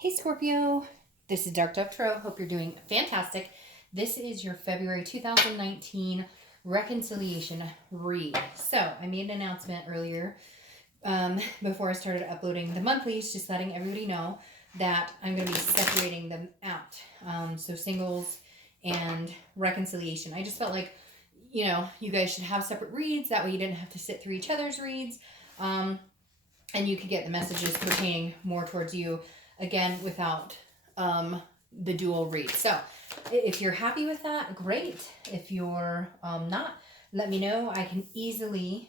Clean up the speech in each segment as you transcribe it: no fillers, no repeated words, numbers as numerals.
Hey Scorpio, this is Dark Dove Tarot. Hope you're doing fantastic. This is your February 2019 reconciliation read. So I made an announcement earlier before I started uploading the monthlies, just letting everybody know that I'm going to be separating them out. So singles and reconciliation. I just felt like, you guys should have separate reads. That way you didn't have to sit through each other's reads. And you could get the messages pertaining more towards you, again, without the dual read. So if you're happy with that, great. If you're not, let me know. I can easily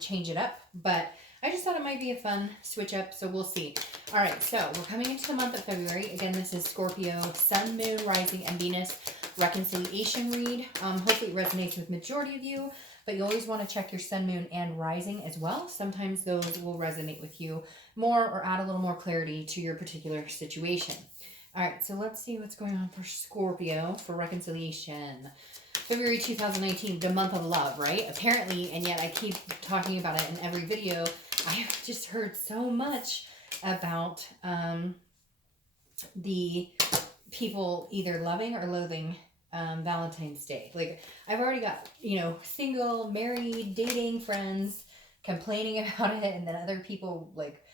change it up, but I just thought it might be a fun switch up, so we'll see. All right, so we're coming into the month of February. Again, this is Scorpio, Sun, Moon, Rising, and Venus reconciliation read. Hopefully it resonates with majority of you, but you always want to check your Sun, Moon, and Rising as well. Sometimes those will resonate with you more or add a little more clarity to your particular situation. All right, so let's see what's going on for Scorpio for reconciliation. February 2019, the month of love, right? Apparently, and yet I keep talking about it in every video. I have just heard so much about the people either loving or loathing Valentine's Day. Like, I've already got, single, married, dating friends complaining about it, and then other people like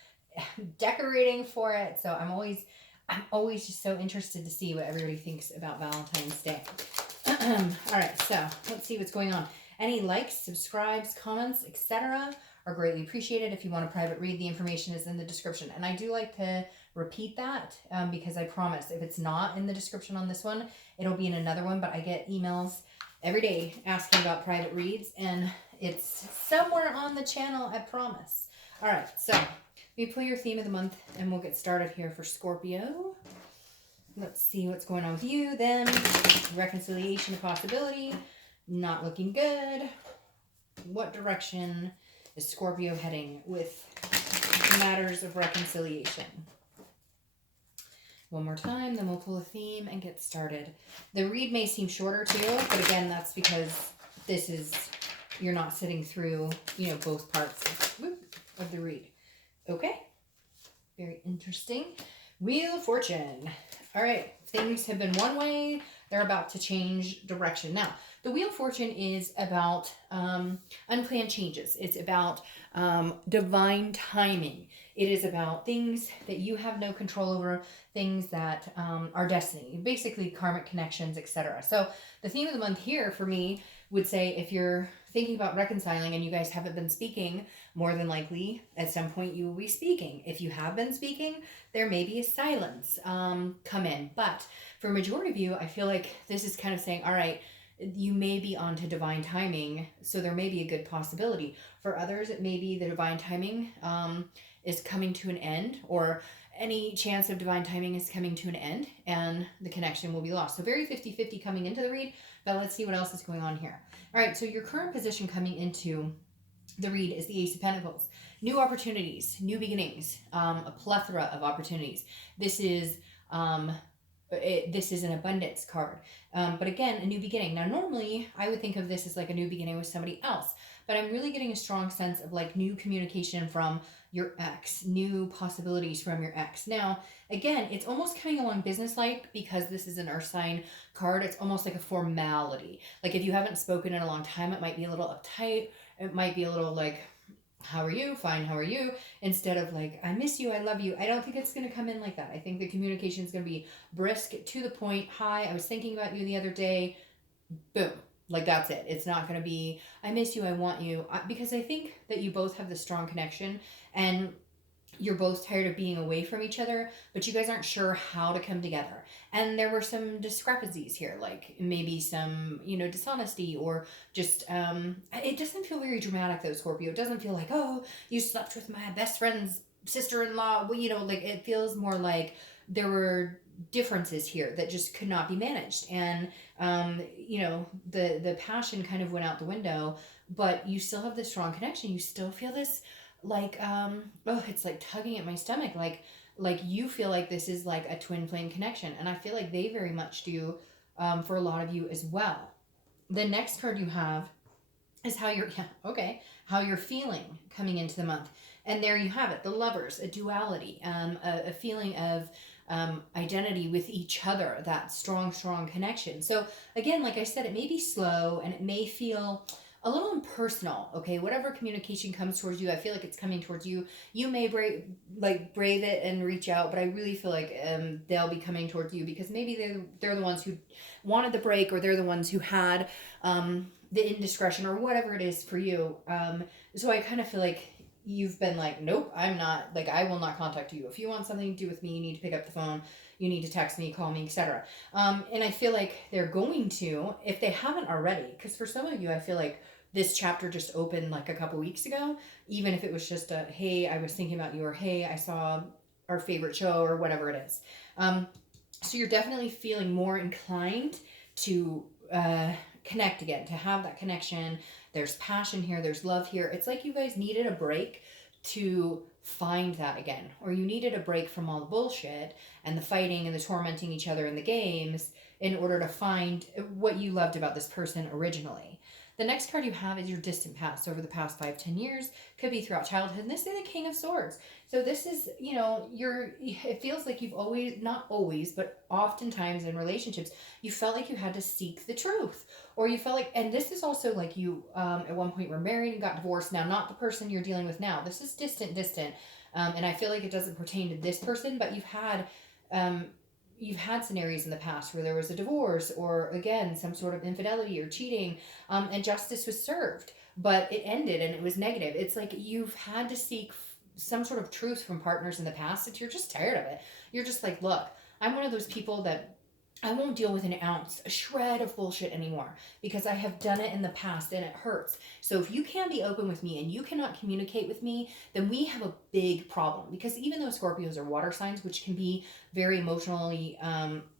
decorating for it. So I'm always just so interested to see what everybody thinks about Valentine's Day. All right, so let's see what's going on. Any likes, subscribes, comments, etc. are greatly appreciated. If you want a private read, the information is in the description. And I do like to repeat that because I promise if it's not in the description on this one, it'll be in another one. But I get emails every day asking about private reads, and it's somewhere on the channel, I promise. All right, so let me pull your theme of the month, and we'll get started here for Scorpio. Let's see what's going on with you, then. Reconciliation, a possibility. Not looking good. What direction is Scorpio heading with matters of reconciliation? One more time, then we'll pull a theme and get started. The read may seem shorter too, but again, that's because you're not sitting through, both parts of the read. Okay? Very interesting. Wheel of Fortune. All right, things have been one way. They're about to change direction. Now, the Wheel of Fortune is about unplanned changes. It's about divine timing. It is about things that you have no control over, things that are destiny, basically karmic connections, etc. So the theme of the month here for me would say if you're thinking about reconciling and you guys haven't been speaking, more than likely at some point you will be speaking. If you have been speaking, there may be a silence come in. But for majority of you, I feel like this is kind of saying, all right, you may be onto divine timing, so there may be a good possibility. For others, it may be the divine timing is coming to an end, or any chance of divine timing is coming to an end, and the connection will be lost. So very 50-50 coming into the read, but let's see what else is going on here. All right, so your current position coming into the read is the Ace of Pentacles. New opportunities, new beginnings, a plethora of opportunities. This is an abundance card. But again, a new beginning. Now, normally I would think of this as like a new beginning with somebody else, but I'm really getting a strong sense of like new communication from your ex, new possibilities from your ex. Now, again, it's almost coming along business-like because this is an earth sign card. It's almost like a formality. Like if you haven't spoken in a long time, it might be a little uptight. It might be a little like, how are you? Fine, how are you? Instead of like, I miss you, I love you. I don't think it's going to come in like that. I think the communication is going to be brisk, to the point. Hi, I was thinking about you the other day. Boom. Like that's it. It's not going to be, I miss you, I want you. Because I think that you both have this strong connection and you're both tired of being away from each other, but you guys aren't sure how to come together. And there were some discrepancies here, like maybe some, dishonesty, or just, it doesn't feel very dramatic though, Scorpio. It doesn't feel like, oh, you slept with my best friend's sister-in-law. Well, like it feels more like there were differences here that just could not be managed. And, the passion kind of went out the window, but you still have this strong connection. You still feel this like it's like tugging at my stomach, like you feel like this is like a twin flame connection, and I feel like they very much do for a lot of you as well. The next card you have is how you're feeling coming into the month, and there you have it, the Lovers, a duality, a feeling of identity with each other, that strong, strong connection. So again, like I said, it may be slow and it may feel a little impersonal. Okay, whatever communication comes towards you, I feel like it's coming towards you. You may brave it and reach out, but I really feel like they'll be coming towards you because maybe they're the ones who wanted the break, or they're the ones who had the indiscretion or whatever it is for you. So I kind of feel like you've been like, nope, I'm not, like, I will not contact you. If you want something to do with me, you need to pick up the phone, you need to text me, call me, etc. And I feel like they're going to, if they haven't already, because for some of you, I feel like this chapter just opened like a couple weeks ago, even if it was just a, hey, I was thinking about you, or hey, I saw our favorite show, or whatever it is. So you're definitely feeling more inclined to connect again, to have that connection. There's passion here, there's love here. It's like you guys needed a break to find that again, or you needed a break from all the bullshit and the fighting and the tormenting each other in the games in order to find what you loved about this person originally. The next card you have is your distant past, over the past 5-10 years, could be throughout childhood. And this is the King of Swords. So this is, it feels like you've always, not always, but oftentimes in relationships, you felt like you had to seek the truth. Or you felt like, and this is also like you at one point were married and got divorced. Now, not the person you're dealing with now. This is distant. And I feel like it doesn't pertain to this person, but you've had scenarios in the past where there was a divorce, or again some sort of infidelity or cheating, and justice was served, but it ended and it was negative. It's like you've had to seek some sort of truth from partners in the past that you're just tired of it. You're just like, look, I'm one of those people that I won't deal with an ounce, a shred of bullshit anymore, because I have done it in the past and it hurts. So if you can't be open with me and you cannot communicate with me, then we have a big problem. Because even though Scorpios are water signs, which can be very emotionally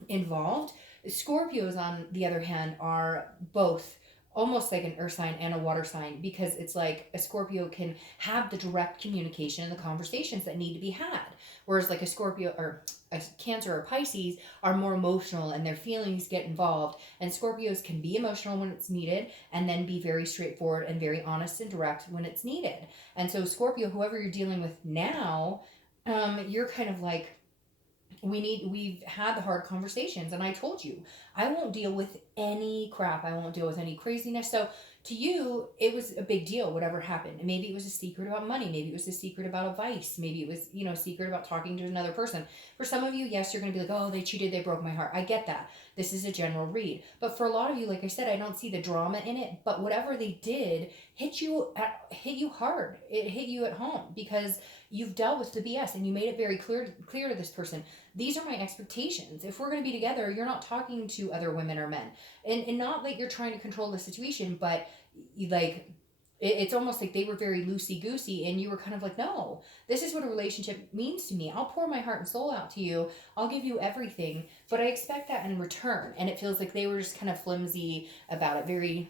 involved, Scorpios, on the other hand, are both almost like an earth sign and a water sign, because it's like a Scorpio can have the direct communication and the conversations that need to be had, whereas like a Scorpio or a Cancer or Pisces are more emotional and their feelings get involved, and Scorpios can be emotional when it's needed and then be very straightforward and very honest and direct when it's needed. And so Scorpio, whoever you're dealing with now, you're kind of like, we've had the hard conversations, and I told you I won't deal with any crap, I won't deal with any craziness. So to you, it was a big deal whatever happened. And maybe it was a secret about money, maybe it was a secret about a vice, maybe it was a secret about talking to another person. For some of you, yes, you're going to be like, oh, they cheated, they broke my heart. I get that. This is a general read. But for a lot of you, like I said, I don't see the drama in it, but whatever they did hit you hard. It hit you at home because you've dealt with the BS and you made it very clear to this person. These are my expectations. If we're going to be together, you're not talking to other women or men. And not like you're trying to control the situation, but it's almost like they were very loosey-goosey and you were kind of like, no, this is what a relationship means to me. I'll pour my heart and soul out to you. I'll give you everything, but I expect that in return. And it feels like they were just kind of flimsy about it, very,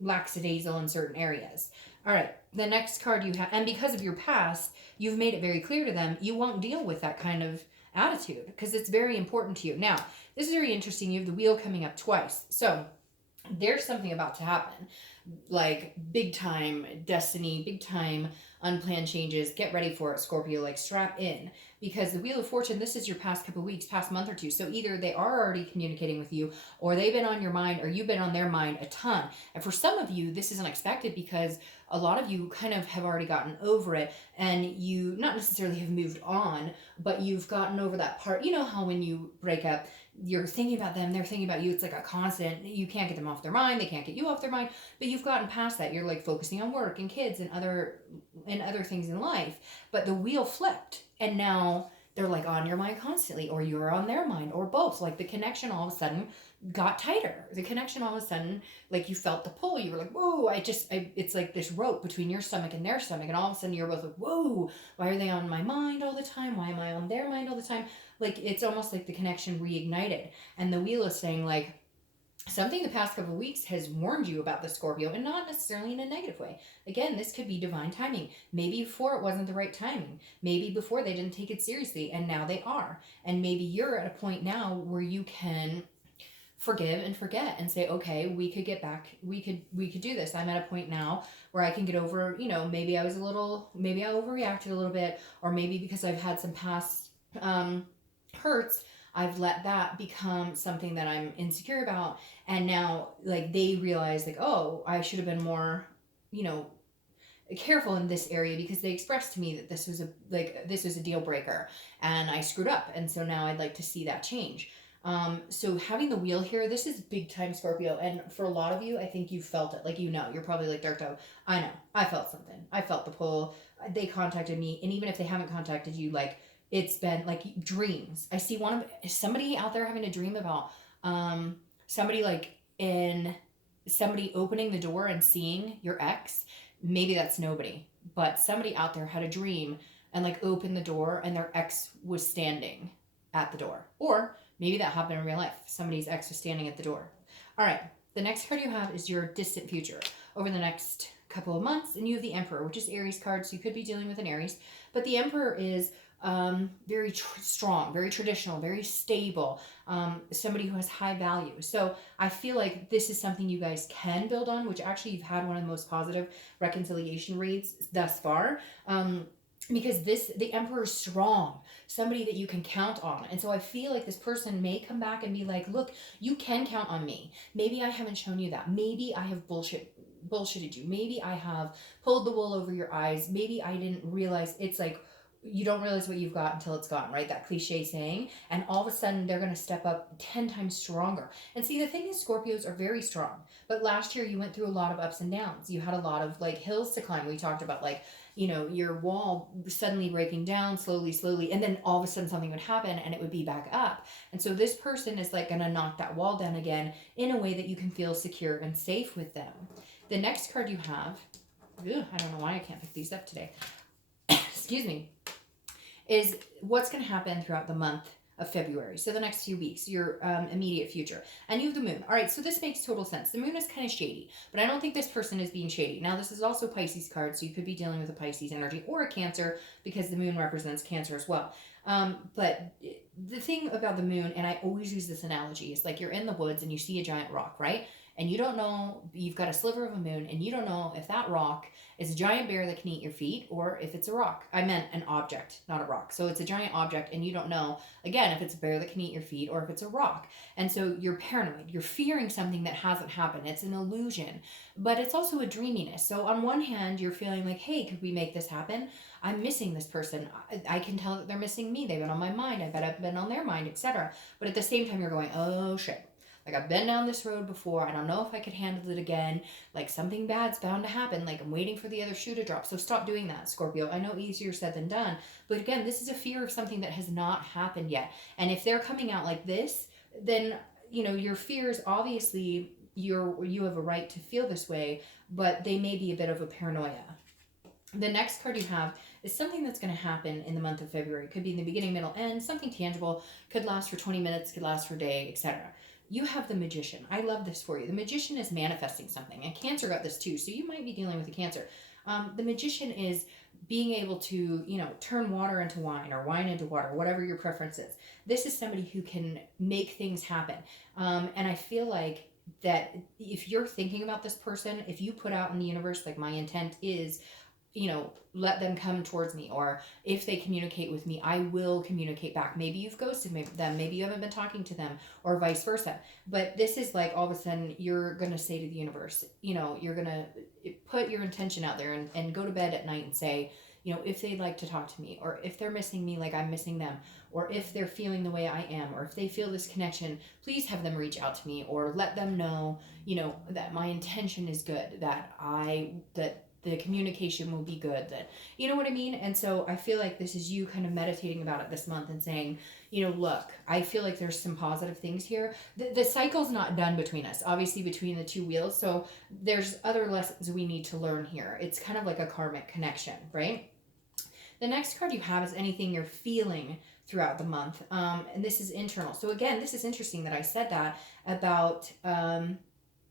lackadaisical in certain areas. All right, the next card you have, and because of your past, you've made it very clear to them you won't deal with that kind of attitude because it's very important to you. Now, this is very interesting. You have the wheel coming up twice. So there's something about to happen, like big time destiny, big time unplanned changes. Get ready for it, Scorpio. Like, strap in, because the Wheel of Fortune, this is your past couple weeks, past month or two. So either they are already communicating with you, or they've been on your mind, or you've been on their mind a ton. And for some of you, this is unexpected because a lot of you kind of have already gotten over it, and you not necessarily have moved on, but you've gotten over that part. You know how when you break up, you're thinking about them, they're thinking about you. It's like a constant, you can't get them off their mind, they can't get you off their mind, but you've gotten past that. You're like focusing on work and kids and other things in life. But the wheel flipped, and now they're like on your mind constantly, or you're on their mind, or both. Like the connection all of a sudden got tighter. The connection all of a sudden, like you felt the pull. You were like, whoa, it's like this rope between your stomach and their stomach, and all of a sudden you're both like, whoa, why are they on my mind all the time? Why am I on their mind all the time? Like, it's almost like the connection reignited. And the wheel is saying, like, something the past couple of weeks has warned you about the Scorpio, and not necessarily in a negative way. Again, this could be divine timing. Maybe before it wasn't the right timing. Maybe before they didn't take it seriously, and now they are. And maybe you're at a point now where you can forgive and forget and say, okay, we could get back, we could do this. I'm at a point now where I can get over, maybe I overreacted a little bit, or maybe because I've had some past hurts, I've let that become something that I'm insecure about. And now, like, they realize, like, oh, I should have been more, you know, careful in this area, because they expressed to me that this was a deal breaker and I screwed up, and so now I'd like to see that change. So having the wheel here, this is big time Scorpio, and for a lot of you, I think you felt it. Like, you're probably like, Dark Dove, I know, I felt something, I felt the pull. They contacted me, and even if they haven't contacted you, like, it's been like dreams. I see somebody out there having a dream about somebody, like, in somebody opening the door and seeing your ex. Maybe that's nobody, but somebody out there had a dream and, like, opened the door and their ex was standing at the door. Or maybe that happened in real life. Somebody's ex was standing at the door. All right. The next card you have is your distant future over the next couple of months. And you have the Emperor, which is Aries card. So you could be dealing with an Aries. But the Emperor is very strong, very traditional, very stable, somebody who has high value. So I feel like this is something you guys can build on, which actually you've had one of the most positive reconciliation rates thus far. Because the Emperor is strong, somebody that you can count on. And so I feel like this person may come back and be like, look, you can count on me. Maybe I haven't shown you that. Maybe I have bullshitted you. Maybe I have pulled the wool over your eyes. Maybe I didn't realize. It's like, you don't realize what you've got until it's gone, right? That cliche saying. And all of a sudden, they're going to step up 10 times stronger. And see, the thing is, Scorpios are very strong. But last year, you went through a lot of ups and downs. You had a lot of, like, hills to climb. We talked about, like, your wall suddenly breaking down slowly. And then all of a sudden, something would happen and it would be back up. And so this person is, like, going to knock that wall down again in a way that you can feel secure and safe with them. The next card you have, I don't know why I can't pick these up today. Excuse me. Is what's going to happen throughout the month of February. So the next few weeks, your immediate future. And you have the moon. All right, so this makes total sense. The moon is kind of shady, but I don't think this person is being shady. Now, this is also Pisces card, so you could be dealing with a Pisces energy or a Cancer, because the moon represents Cancer as well. But the thing about the moon, and I always use this analogy, is like you're in the woods and you see a giant rock, right? And you don't know, you've got a sliver of a moon, and you don't know if that rock is a giant bear that can eat your feet or if it's a rock. I meant an object, not a rock. So it's a giant object, and you don't know, again, if it's a bear that can eat your feet or if it's a rock. And so you're paranoid. You're fearing something that hasn't happened. It's an illusion, but it's also a dreaminess. So on one hand, you're feeling like, hey, could we make this happen? I'm missing this person. I can tell that they're missing me. They've been on my mind. I bet I've been on their mind, etc. But at the same time, you're going, oh, shit. Like, I've been down this road before. I don't know if I could handle it again. Like, something bad's bound to happen. Like, I'm waiting for the other shoe to drop. So stop doing that, Scorpio. I know easier said than done. But again, this is a fear of something that has not happened yet. And if they're coming out like this, then, your fears, obviously, you have a right to feel this way, but they may be a bit of a paranoia. The next card you have is something that's going to happen in the month of February. It could be in the beginning, middle, end, something tangible. Could last for 20 minutes, could last for a day, etc. You have the Magician. I love this for you. The Magician is manifesting something. And Cancer got this too, so you might be dealing with a Cancer. The Magician is being able to, turn water into wine or wine into water, whatever your preference is. This is somebody who can make things happen. And I feel like that if you're thinking about this person, if you put out in the universe, like, my intent is, let them come towards me, or if they communicate with me, I will communicate back. Maybe you've ghosted them, maybe you haven't been talking to them, or vice versa. But this is like, all of a sudden, you're going to say to the universe, you're going to put your intention out there and go to bed at night and say, if they'd like to talk to me, or if they're missing me like I'm missing them, or if they're feeling the way I am, or if they feel this connection, please have them reach out to me, or let them know, that my intention is good, that the communication will be good, that, you know what I mean? And so I feel like this is you kind of meditating about it this month and saying, look, I feel like there's some positive things here. The cycle's not done between us, obviously, between the two wheels. So there's other lessons we need to learn here. It's kind of like a karmic connection, right? The next card you have is anything you're feeling throughout the month. And this is internal. So again, this is interesting that I said that about,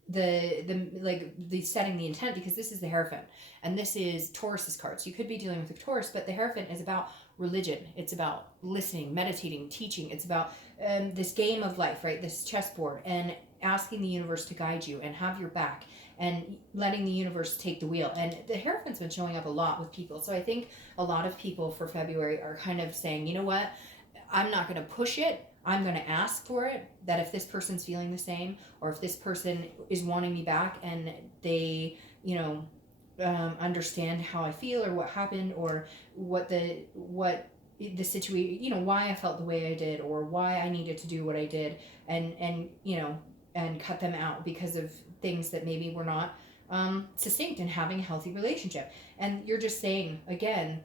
the setting the intent, because this is the Hierophant and this is Taurus's cards. You could be dealing with a Taurus, but the Hierophant is about religion. It's about listening, meditating, teaching. It's about this game of life, right? This chessboard, and asking the universe to guide you and have your back and letting the universe take the wheel. And the Hierophant's been showing up a lot with people. So I think a lot of people for February are kind of saying, you know what? I'm not going to push it. I'm going to ask for it, that if this person's feeling the same, or if this person is wanting me back and they, you know, understand how I feel or what happened or what the situation, you know, why I felt the way I did or why I needed to do what I did, and you know, and cut them out because of things that maybe were not succinct in having a healthy relationship. And you're just saying again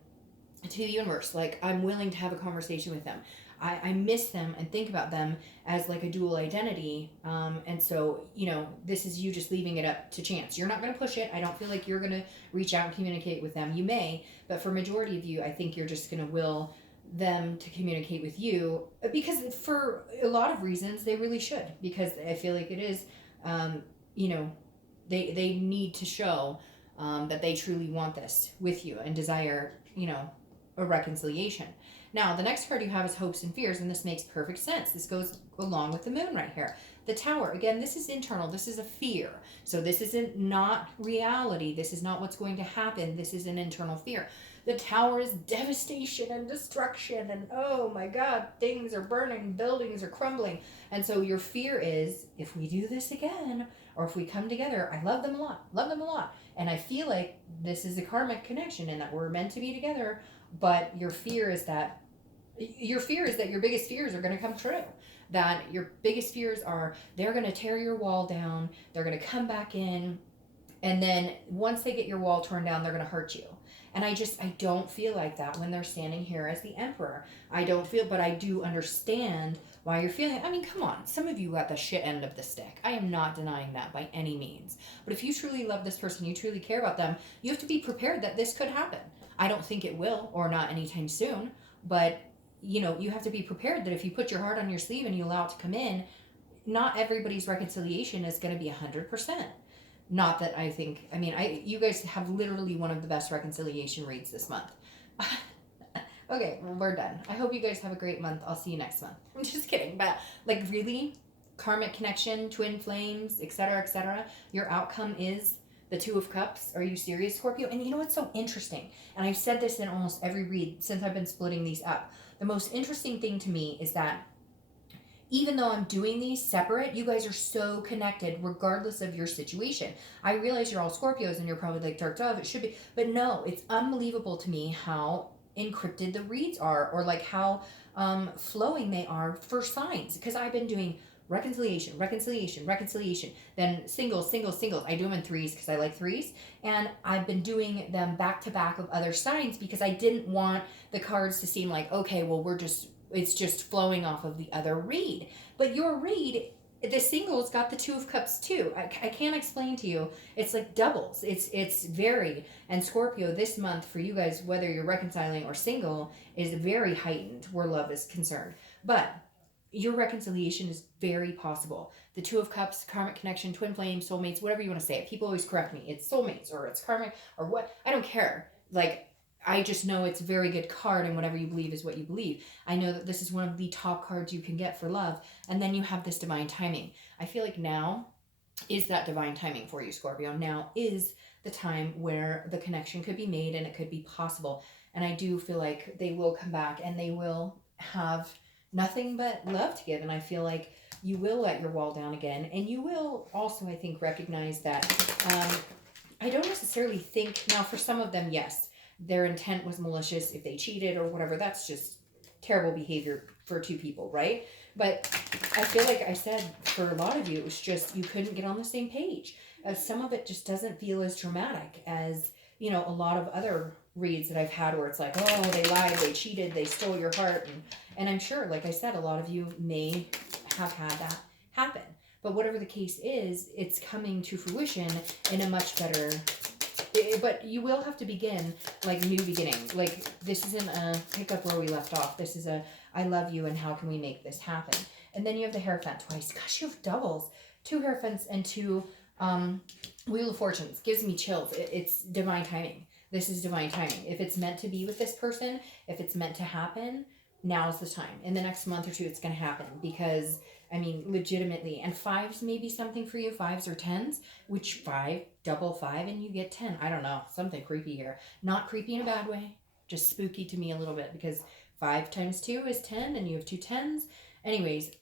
to the universe, like, I'm willing to have a conversation with them. I miss them and think about them as like a dual identity. And so, you know, this is you just leaving it up to chance. You're not going to push it. I don't feel like you're going to reach out and communicate with them. You may, but for majority of you, I think you're just going to will them to communicate with you, because for a lot of reasons they really should, because I feel like it is, you know, they need to show that they truly want this with you and desire, you know, a reconciliation. Now, the next card you have is hopes and fears, and this makes perfect sense. This goes along with the moon right here. The Tower, again, this is internal. This is a fear. So this isn't not reality. This is not what's going to happen. This is an internal fear. The Tower is devastation and destruction, and oh my God, things are burning, buildings are crumbling. And so your fear is, if we do this again, or if we come together, I love them a lot. And I feel like this is a karmic connection and that we're meant to be together. But your fear is that your biggest fears are going to come true. That your biggest fears are they're going to tear your wall down, they're going to come back in, and then once they get your wall torn down, they're going to hurt you. And I don't feel like that when they're standing here as the Emperor. I don't feel, but I do understand why you're feeling. I mean, come on, some of you got the shit end of the stick. I am not denying that by any means. But if you truly love this person, you truly care about them, you have to be prepared that this could happen. I don't think it will, or not anytime soon, but you know, you have to be prepared that if you put your heart on your sleeve and you allow it to come in, not everybody's reconciliation is going to be 100%. Not that I think, I mean, you guys have literally one of the best reconciliation reads this month. Okay, well, we're done. I hope you guys have a great month. I'll see you next month. I'm just kidding, but like, really, karmic connection, twin flames, etc., etc. Your outcome is the Two of Cups. Are you serious, Scorpio? And you know what's so interesting? And I've said this in almost every read since I've been splitting these up. The most interesting thing to me is that even though I'm doing these separate, you guys are so connected regardless of your situation. I realize you're all Scorpios and you're probably like, Dark Dove, it should be. But no, it's unbelievable to me how encrypted the reads are, or like how flowing they are for signs. Because I've been doing reconciliation, then singles. I do them in threes because I like threes, and I've been doing them back to back of other signs because I didn't want the cards to seem like, okay, well, it's just flowing off of the other read. But your read, the singles got the Two of Cups too. I can't explain to you. It's like doubles. It's varied. And Scorpio, this month for you guys, whether you're reconciling or single, is very heightened where love is concerned. But your reconciliation is very possible. The Two of Cups, karmic connection, twin flames, soulmates, whatever you want to say it. People always correct me. It's soulmates or it's karmic or what. I don't care. Like, I just know it's a very good card, and whatever you believe is what you believe. I know that this is one of the top cards you can get for love. And then you have this divine timing. I feel like now is that divine timing for you, Scorpio. Now is the time where the connection could be made and it could be possible. And I do feel like they will come back and they will have nothing but love to give. And I feel like you will let your wall down again. And you will also, I think, recognize that I don't necessarily think, now for some of them, yes, their intent was malicious if they cheated or whatever. That's just terrible behavior for two people, right? But I feel like I said, for a lot of you, it was just you couldn't get on the same page. Some of it just doesn't feel as dramatic as, you know, a lot of other reads that I've had where it's like, oh, they lied, they cheated, they stole your heart. And I'm sure, like I said, a lot of you may have had that happen. But whatever the case is, it's coming to fruition in a much better... But you will have to begin, like, new beginning. Like, this isn't a pick up where we left off. This is a, I love you and how can we make this happen? And then you have the Hierophant twice. Gosh, you have doubles. 2 Hierophants and 2 Wheel of Fortunes. Gives me chills. It's divine timing. This is divine timing. If it's meant to be with this person, if it's meant to happen, now's the time. In the next month or two, it's going to happen because... I mean, legitimately. And 5s may be something for you, 5s or 10s, which 5, double 5, and you get 10. I don't know, something creepy here. Not creepy in a bad way, just spooky to me a little bit, because 5 times 2 is 10, and you have 2 10s. Anyways,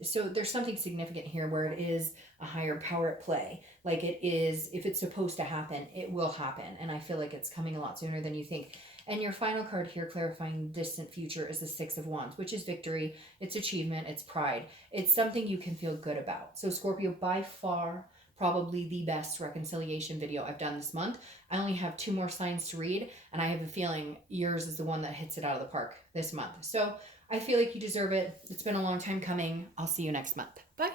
so there's something significant here where it is a higher power at play. Like it is, if it's supposed to happen, it will happen. And I feel like it's coming a lot sooner than you think. And your final card here, clarifying distant future, is the Six of Wands, which is victory, it's achievement, it's pride. It's something you can feel good about. So Scorpio, by far, probably the best reconciliation video I've done this month. I only have 2 more signs to read, and I have a feeling yours is the one that hits it out of the park this month. So I feel like you deserve it. It's been a long time coming. I'll see you next month. Bye.